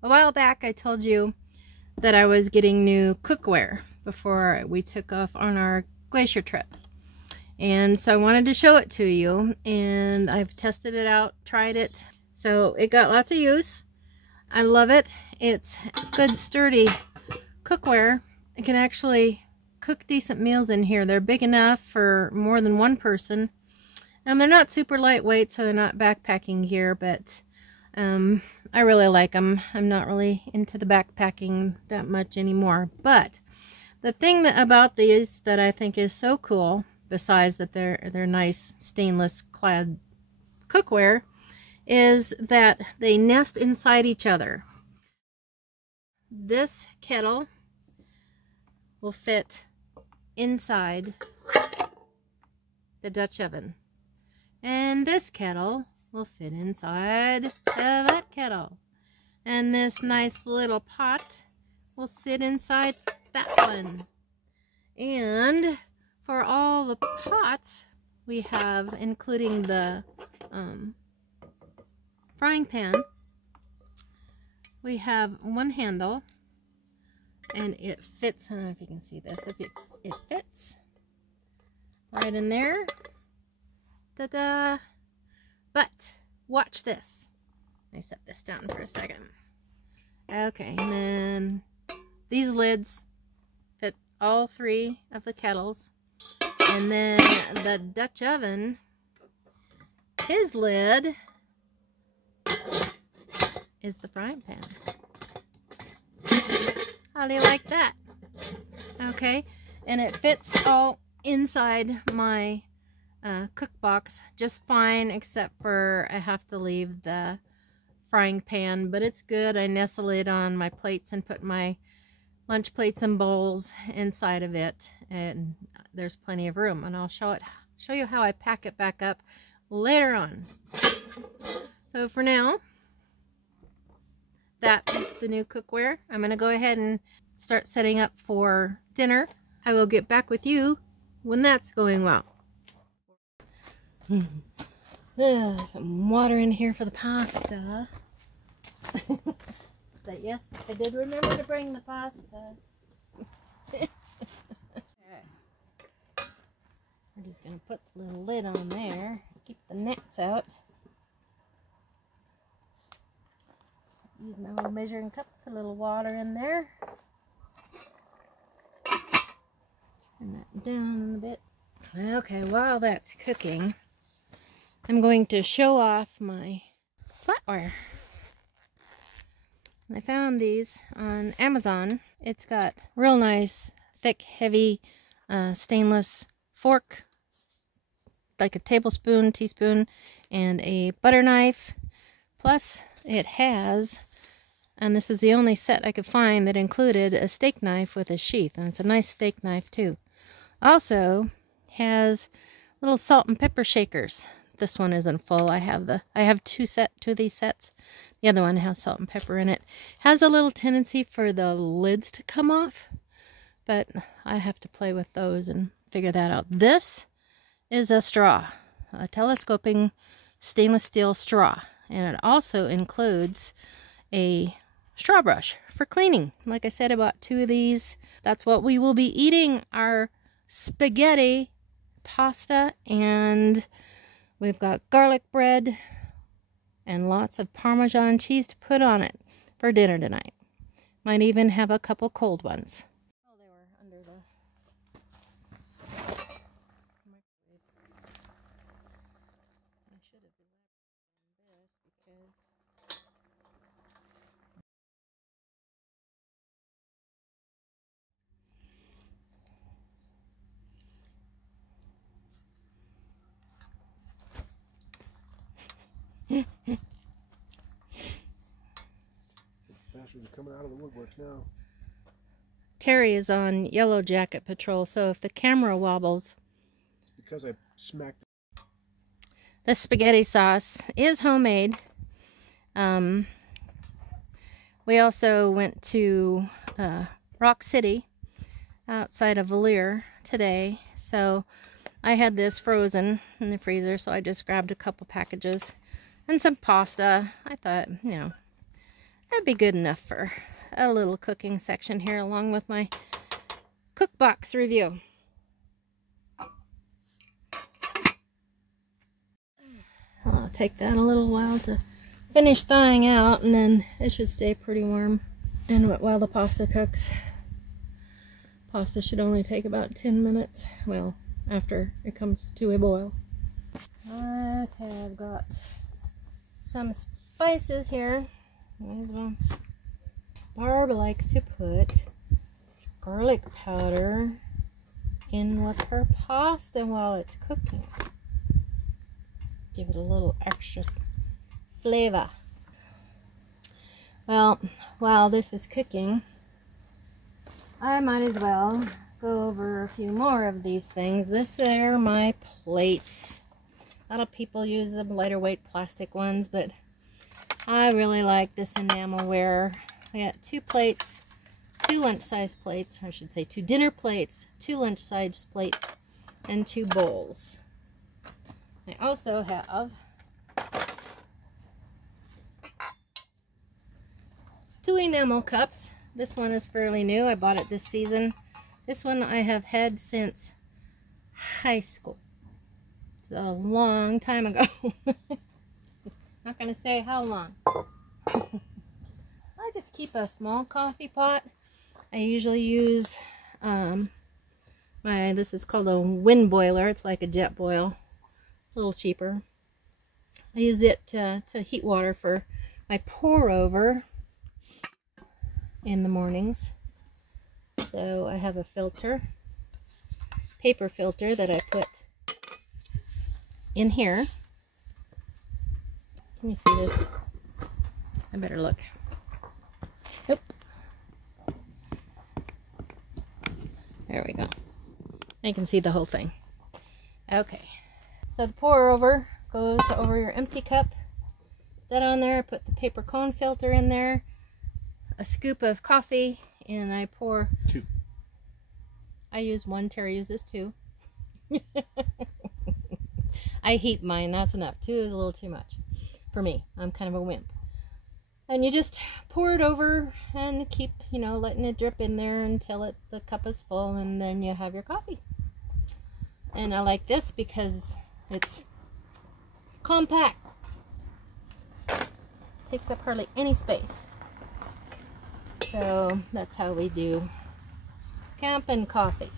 A while back I told you that I was getting new cookware before we took off on our glacier trip. And so I wanted to show it to you, and I've tested it out, tried it. So it got lots of use. I love it. It's good, sturdy cookware. It can actually cook decent meals in here. They're big enough for more than one person. They're not super lightweight, so they're not backpacking gear, but I really like them. I'm not really into the backpacking that much anymore. But the thing about these that I think is so cool, besides that they're nice stainless clad cookware, is that they nest inside each other. This kettle will fit inside the Dutch oven, and this kettle will fit inside that kettle, and this nice little pot will sit inside that one. And for all the pots we have, including the frying pan, we have one handle, and it fits. I don't know if you can see this. If it fits right in there. Ta-da! But watch this. Let me set this down for a second. Okay, and then these lids fit all three of the kettles. And then the Dutch oven, his lid is the frying pan. How do you like that? Okay, and it fits all inside my cook box just fine, except for I have to leave the frying pan, but it's good. I nestle it on my plates and put my lunch plates and bowls inside of it, and there's plenty of room, and I'll show you how I pack it back up later on. So for now, that is the new cookware. I'm going to go ahead and start setting up for dinner. I will get back with you when that's going well. Some water in here for the pasta. But yes, I did remember to bring the pasta. Okay. We're just going to put the little lid on there, keep the gnats out. Use my little measuring cup, put a little water in there. Turn that down a bit. Okay, while that's cooking, I'm going to show off my flatware. I found these on Amazon. It's got real nice, thick, heavy stainless fork, like a tablespoon, teaspoon, and a butter knife. Plus, it has, and this is the only set I could find that included a steak knife with a sheath, and it's a nice steak knife too. Also has little salt and pepper shakers. This one isn't full. I have two of these sets. The other one has salt and pepper in it. Has a little tendency for the lids to come off, but I have to play with those and figure that out. This is a straw, a telescoping stainless steel straw, and it also includes a straw brush for cleaning. Like I said, I bought two of these. That's what we will be eating our spaghetti, pasta, and we've got garlic bread and lots of Parmesan cheese to put on it for dinner tonight. Might even have a couple cold ones. Oh, they were under the microwave. I should have been on this because Bastards are coming out of the woodworks now. Terry is on Yellow Jacket patrol, so if the camera wobbles, because I smacked. the spaghetti sauce is homemade. We also went to Rock City outside of Valier today, so I had this frozen in the freezer, so I just grabbed a couple packages and some pasta. I thought, you know, That'd be good enough for a little cooking section here along with my cookbox review. I'll take that a little while to finish thawing out, and then it should stay pretty warm. And while the pasta cooks, pasta should only take about 10 minutes. Well, after it comes to a boil. Okay, I've got some spices here. Barb likes to put garlic powder in with her pasta while it's cooking. Give it a little extra flavor. Well, while this is cooking, I might as well go over a few more of these things. This are my plates. A lot of people use the lighter weight plastic ones, but I really like this enamelware. I got 2 plates, 2 lunch-size plates, or I should say 2 dinner plates, 2 lunch-size plates, and 2 bowls. I also have 2 enamel cups. This one is fairly new. I bought it this season. This one I have had since high school. It's a long time ago. Not going to say how long. I just keep a small coffee pot. I usually use this is called a wind boiler. It's like a jet boil. A little cheaper. I use it to heat water for my pour over in the mornings. So I have a filter, paper filter, that I put in here. Can you see this? I better look. Nope. There we go. I can see the whole thing. Okay. So the pour over goes over your empty cup. That on there. Put the paper cone filter in there. A scoop of coffee, and I pour 2. I use 1. Terry uses 2. I heat mine. That's enough. 2 is a little too much for me. I'm kind of a wimp. And you just pour it over and keep, letting it drip in there until the cup is full, and then you have your coffee. And I like this because it's compact. Takes up hardly any space. So that's how we do camping coffee.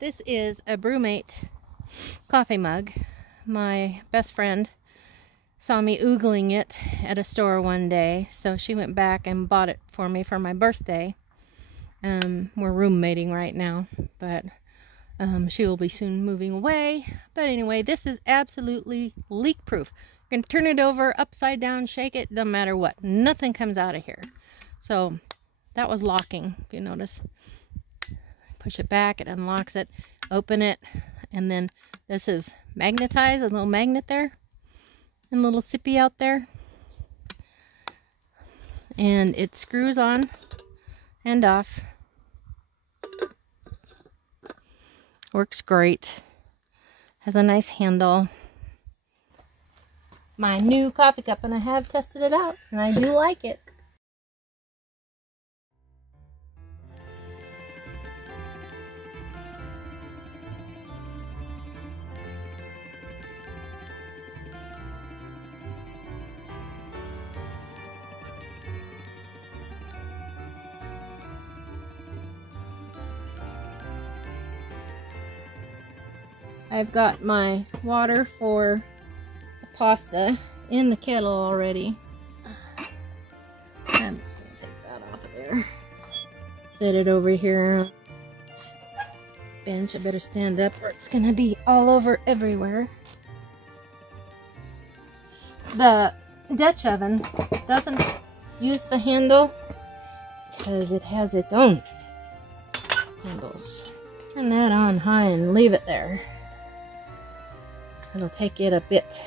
This is a Brewmate coffee mug. My best friend saw me oogling it at a store one day, so she went back and bought it for me for my birthday. We're roommating right now, but she will be soon moving away. But anyway, this is absolutely leak proof. You can turn it over upside down, shake it, doesn't matter what. Nothing comes out of here. So that was locking, if you notice. Push it back, it unlocks it, open it, and then this is magnetized, a little magnet there, and a little sippy out there. And it screws on and off. Works great. Has a nice handle. My new coffee cup, and I have tested it out, and I do like it. I've got my water for the pasta in the kettle already. I'm just going to take that off of there. Set it over here. Bench, I better stand up or it's going to be all over everywhere. The Dutch oven doesn't use the handle because it has its own handles. Turn that on high and leave it there. It'll take it a bit.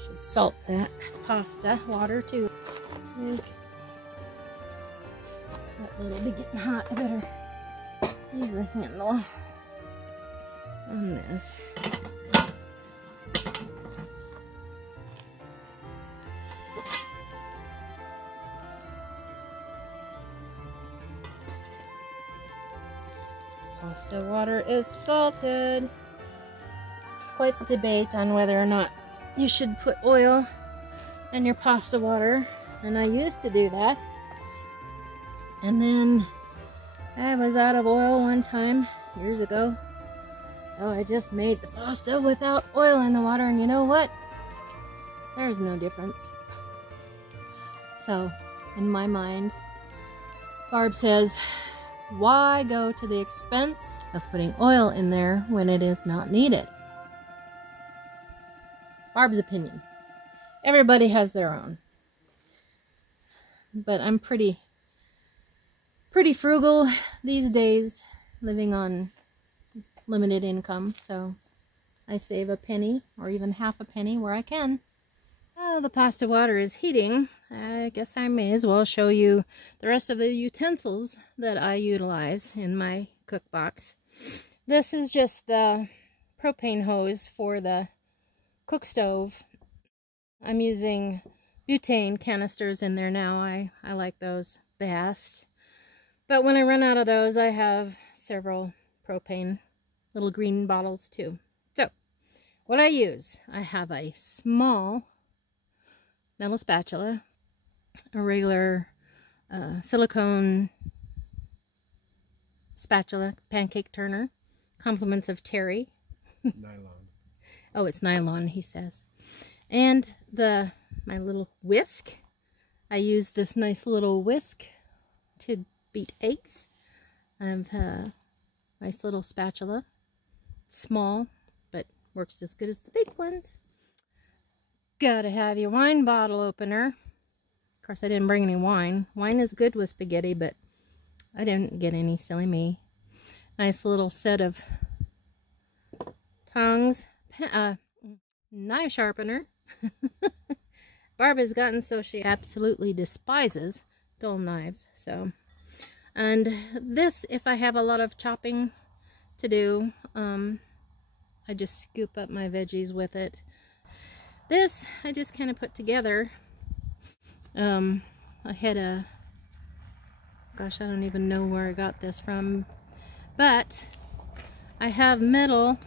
Should salt that pasta water too. That little be getting hot. I better use the handle on this. Pasta water is salted. Quite the debate on whether or not you should put oil in your pasta water, and I used to do that. And then I was out of oil one time years ago, so I just made the pasta without oil in the water, and you know what? There's no difference. So, in my mind, Barb says, why go to the expense of putting oil in there when it is not needed? Barb's opinion. Everybody has their own. But I'm pretty frugal these days, living on limited income, so I save a penny or even half a penny where I can. Oh, the pasta water is heating. I guess I may as well show you the rest of the utensils that I utilize in my cook box. This is just the propane hose for the cook stove. I'm using butane canisters in there now. I like those best. But when I run out of those, I have several propane little green bottles too. So, what I use, I have a small metal spatula, a regular silicone spatula, pancake turner, compliments of Terry. Nylon. Oh, it's nylon, he says. And my little whisk. I use this nice little whisk to beat eggs. I have a nice little spatula. Small, but works as good as the big ones. Gotta have your wine bottle opener. Of course, I didn't bring any wine. Wine is good with spaghetti, but I didn't get any, silly me. Nice little set of tongs. Knife sharpener. Barb has gotten so she absolutely despises dull knives. So, and this, if I have a lot of chopping to do, I just scoop up my veggies with it. This I just kind of put together. I had a, gosh, I don't even know where I got this from, but I have metal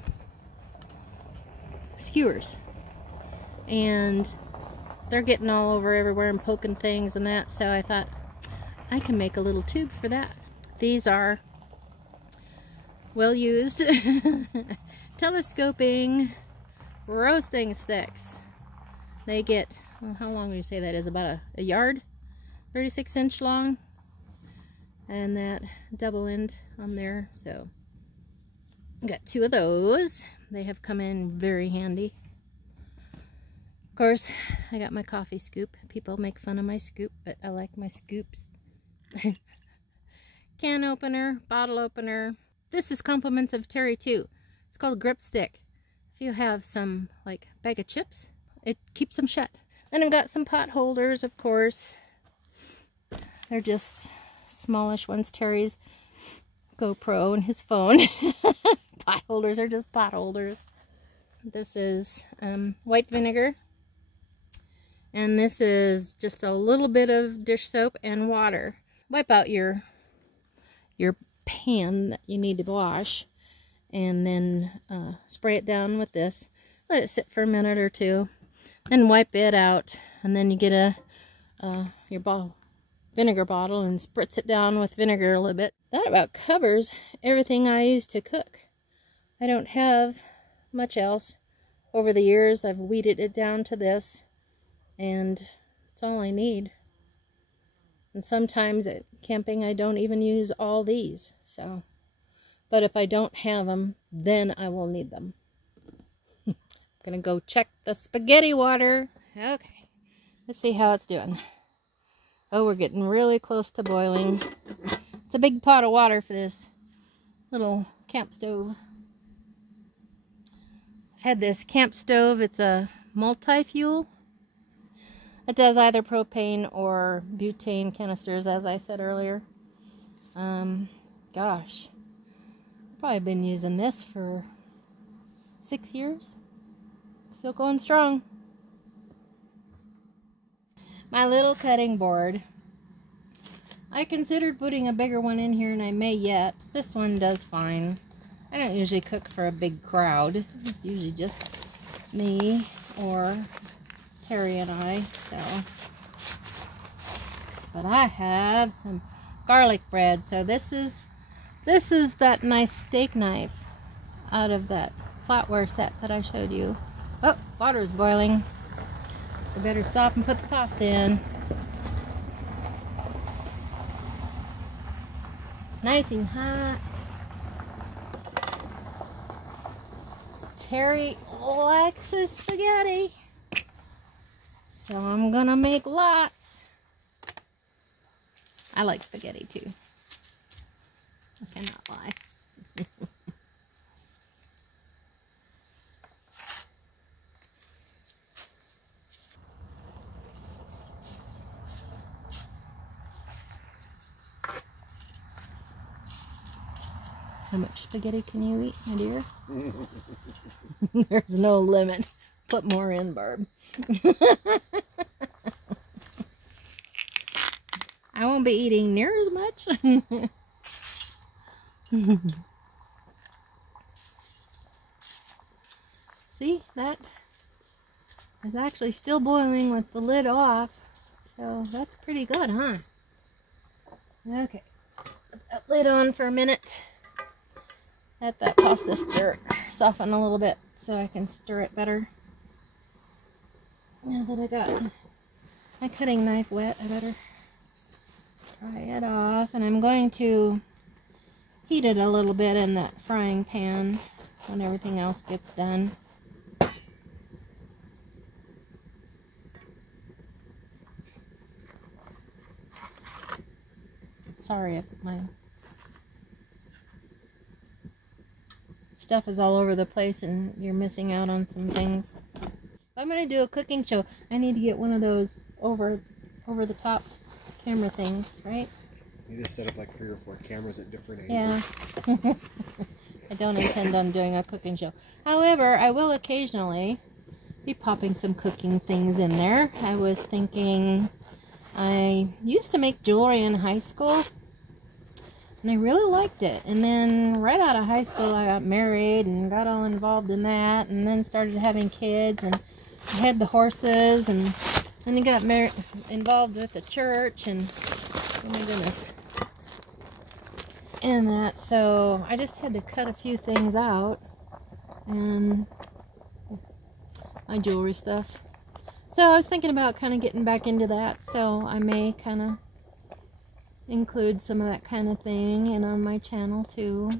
skewers, and they're getting all over everywhere and poking things and that, so I thought I can make a little tube for that. These are well used telescoping roasting sticks. They get, well, how long would you say that is? About a yard? 36-inch long, and that double end on there. So I got 2 of those. They have come in very handy. Of course, I got my coffee scoop. People make fun of my scoop, but I like my scoops. Can opener, bottle opener. This is compliments of Terry too. It's called a grip stick. If you have some like bag of chips, it keeps them shut. Then I've got some pot holders, of course. They're just smallish ones. Terry's GoPro and his phone. Pot holders are just pot holders. This is white vinegar. And this is just a little bit of dish soap and water. Wipe out your pan that you need to wash, and then spray it down with this. Let it sit for a minute or two. Then wipe it out, and then you get your vinegar bottle and spritz it down with vinegar a little bit. That about covers everything I use to cook. I don't have much else. Over the years, I've weeded it down to this, and it's all I need. And sometimes at camping, I don't even use all these. So, but if I don't have them, then I will need them. I'm gonna go check the spaghetti water. Okay, let's see how it's doing. Oh, we're getting really close to boiling. It's a big pot of water for this little camp stove. I've had this camp stove. It's a multi-fuel. It does either propane or butane canisters, as I said earlier. Gosh, I've probably been using this for 6 years. Still going strong. My little cutting board. I considered putting a bigger one in here, and I may yet. This one does fine. I don't usually cook for a big crowd. It's usually just me or Terry and I. So, but I have some garlic bread. So this is that nice steak knife out of that flatware set that I showed you. Oh, water's boiling. I better stop and put the pasta in. Nice and hot. Terry likes his spaghetti, so I'm gonna make lots. I like spaghetti too. I cannot lie. How much spaghetti can you eat, my dear? There's no limit. Put more in, Barb. I won't be eating near as much. See, that is actually still boiling with the lid off. So that's pretty good, huh? Okay. Put that lid on for a minute. Let that pasta soften a little bit so I can stir it better. Now that I got my cutting knife wet, I better dry it off. And I'm going to heat it a little bit in that frying pan when everything else gets done. Sorry if my stuff is all over the place and you're missing out on some things. If I'm going to do a cooking show, I need to get one of those over the top camera things, right? You just set up like 3 or 4 cameras at different angles. Yeah. I don't intend on doing a cooking show. However, I will occasionally be popping some cooking things in there. I was thinking, I used to make jewelry in high school, and I really liked it. And then right out of high school, I got married and got all involved in that, and then started having kids, and I had the horses, and then I got involved with the church, and oh my goodness, and that. So I just had to cut a few things out, and my jewelry stuff. So I was thinking about kind of getting back into that, so I may kind of include some of that kind of thing in on my channel too.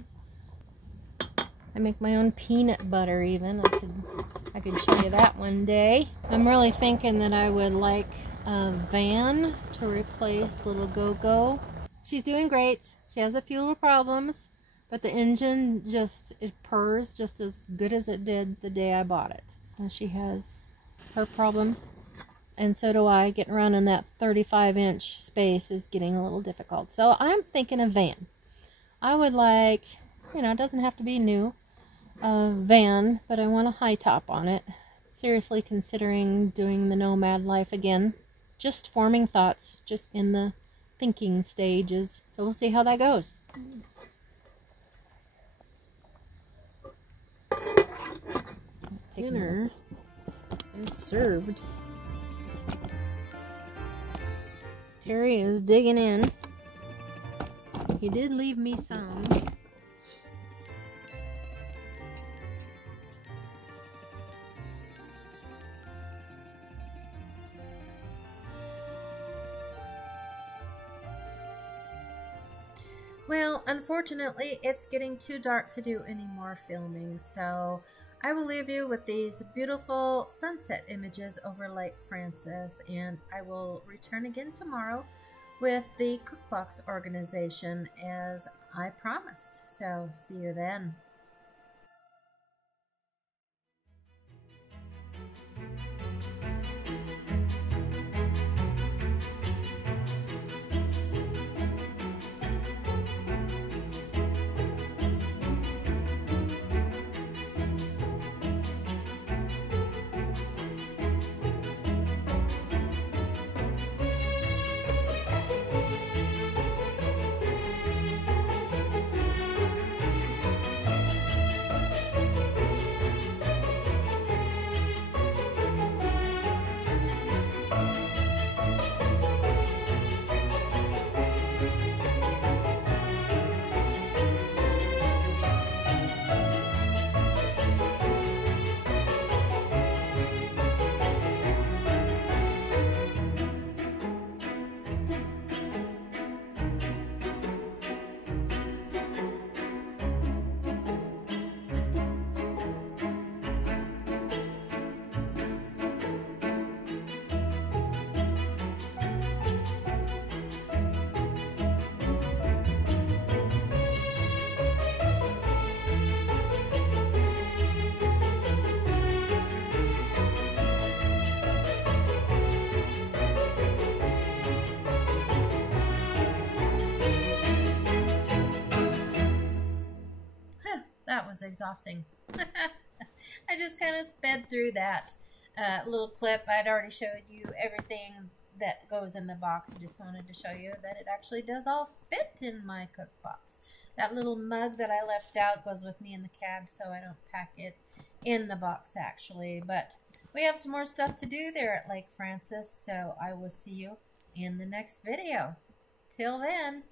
I make my own peanut butter even. I could show you that one day. I'm really thinking that I would like a van to replace little Go-Go. She's doing great. She has a few little problems, but the engine it purrs just as good as it did the day I bought it. And she has her problems, and so do I. Getting around in that 35-inch space is getting a little difficult. So I'm thinking a van. I would like, you know, it doesn't have to be new, a van, but I want a high top on it. Seriously considering doing the nomad life again. Just forming thoughts, just in the thinking stages. So we'll see how that goes. Dinner is served. Terry is digging in. He did leave me some. Well, unfortunately, it's getting too dark to do any more filming, so I will leave you with these beautiful sunset images over Lake Francis, and I will return again tomorrow with the Cookbox organization as I promised. So see you then. was exhausting. I just kind of sped through that little clip. I'd already showed you everything that goes in the box. I just wanted to show you that it actually does all fit in my cook box. That little mug that I left out goes with me in the cab, so I don't pack it in the box actually. But we have some more stuff to do there at Lake Francis, so I will see you in the next video. Till then.